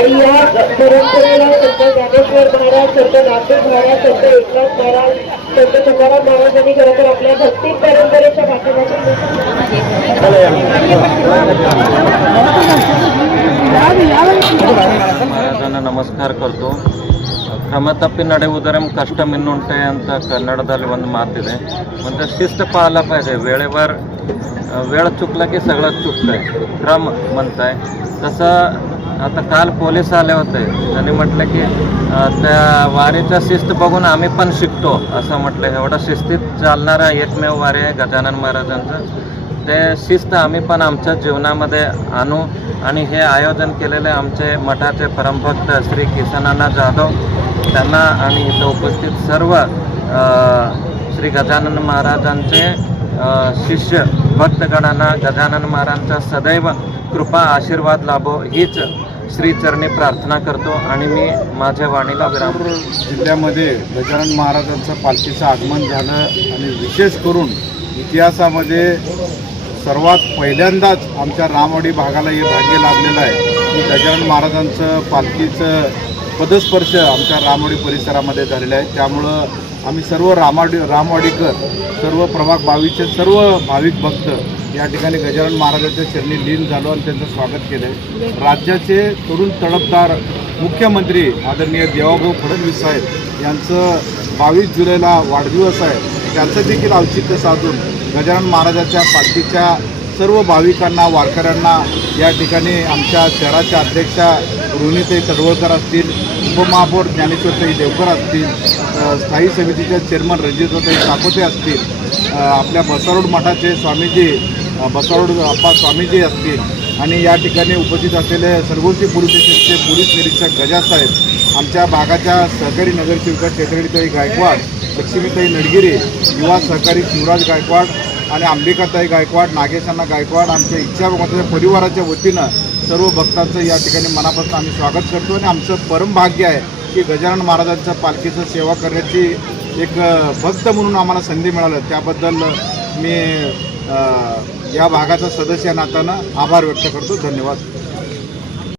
आणि या परंपरेला संत ज्ञानेश्वर महाराज, संत नामदेव महाराज, संत एकनाथ महाराज, संत तुकाराम महाराजांनी खरं तर आपल्या भक्ती परंपरेच्या पाठीमागून महाराजांना नमस्कार करतो. ಕ್ರಮ ತಪ್ಪಿ ನಡೆಯುವುದರ ಕಷ್ಟ ಮಿನ್ನುಂಟೆ ಅಂತ ಕನ್ನಡದಲ್ಲಿ ಒಂದು ಮಾತಿದೆ. म्हणजे शिस्त पाळला पाहिजे. वेळेवर वेळ चुकला की सगळं चुकतंय, क्रम म्हणताय तसं. आता काल पोलीस आले होते, त्यांनी म्हटलं की त्या वारीचा शिस्त बघून आम्ही पण शिकतो असं म्हटलं. एवढं शिस्तीत चालणारा एकमेव वारी आहे गजानन महाराजांचं. ते शिस्त आम्ही पण आमच्या जीवनामध्ये आणू. आणि हे आयोजन केलेले आमचे मठाचे परमभक्त श्री किसनाना जाधव त्यांना आणि इथं उपस्थित सर्व श्री गजानन महाराजांचे शिष्य भक्तगणांना गजानन महाराजांचा सदैव कृपा आशीर्वाद लाभो हीच श्रीचरणी प्रार्थना करतो. आणि मी माझ्या वाणीला विराम. जिल्ह्यामध्ये गजानन महाराजांचं पालखीचं आगमन झालं आणि विशेष करून इतिहासामध्ये सर्वात पहिल्यांदाच आमच्या रामवाडी भागाला हे भाग्य लाभलेलं आहे की गजानन महाराजांचं पालखीचं पदस्पर्श आमच्या रामवाडी परिसरामध्ये झालेलं आहे. त्यामुळं आम्ही सर्व रामवाडीकर, सर्व प्रभाग 22चे सर्व भाविक भक्त या ठिकाणी गजानन महाराजांच्या चरणी लीन झालो आणि त्यांचं स्वागत केलं आहे. राज्याचे तरुण तडफदार मुख्यमंत्री आदरणीय देवाभाऊ फडणवीस साहेब यांचं 22 जुलैला वाढदिवस आहे. त्याचं देखील औचित्य साधून गजानन महाराजांच्या पालखीच्या सर्व भाविकांना, वारकऱ्यांना या ठिकाणी आमच्या शहराच्या अध्यक्षा रोहिणीताई तडवळकर असतील, उपमहापौर ज्ञानेश्वरताई देवकर असतील, स्थायी समितीच्या चेअरमन रणजिताताई साकोते असतील, आपल्या बसारोड मठाचे स्वामीजी बसारोड अप्पा स्वामीजी असतील आणि या ठिकाणी उपस्थित असलेले सरगोशी पोलीस स्टेशनचे पोलीस निरीक्षक गजासाहेब, आमच्या भागाच्या सहकारी नगरसेविका चैत्रताई गायकवाड, लक्ष्मीताई नडगिरे, युवा सहकारी शिवराज गायकवाड आणि अंबिकाताई गायकवाड, नागेशांना गायकवाड, आमच्या इच्छाभगवंताच्या परिवाराच्या वतीनं सर्व भक्तांचं या ठिकाणी मनापासून आम्ही स्वागत करतो. आणि आमचं परम भाग्य आहे की गजानन महाराजांच्या पालखीचं सेवा करण्याची एक भक्त म्हणून आम्हाला संधी मिळालं. त्याबद्दल मी या भागाचा सदस्य नात्यानं आभार व्यक्त करतो. धन्यवाद.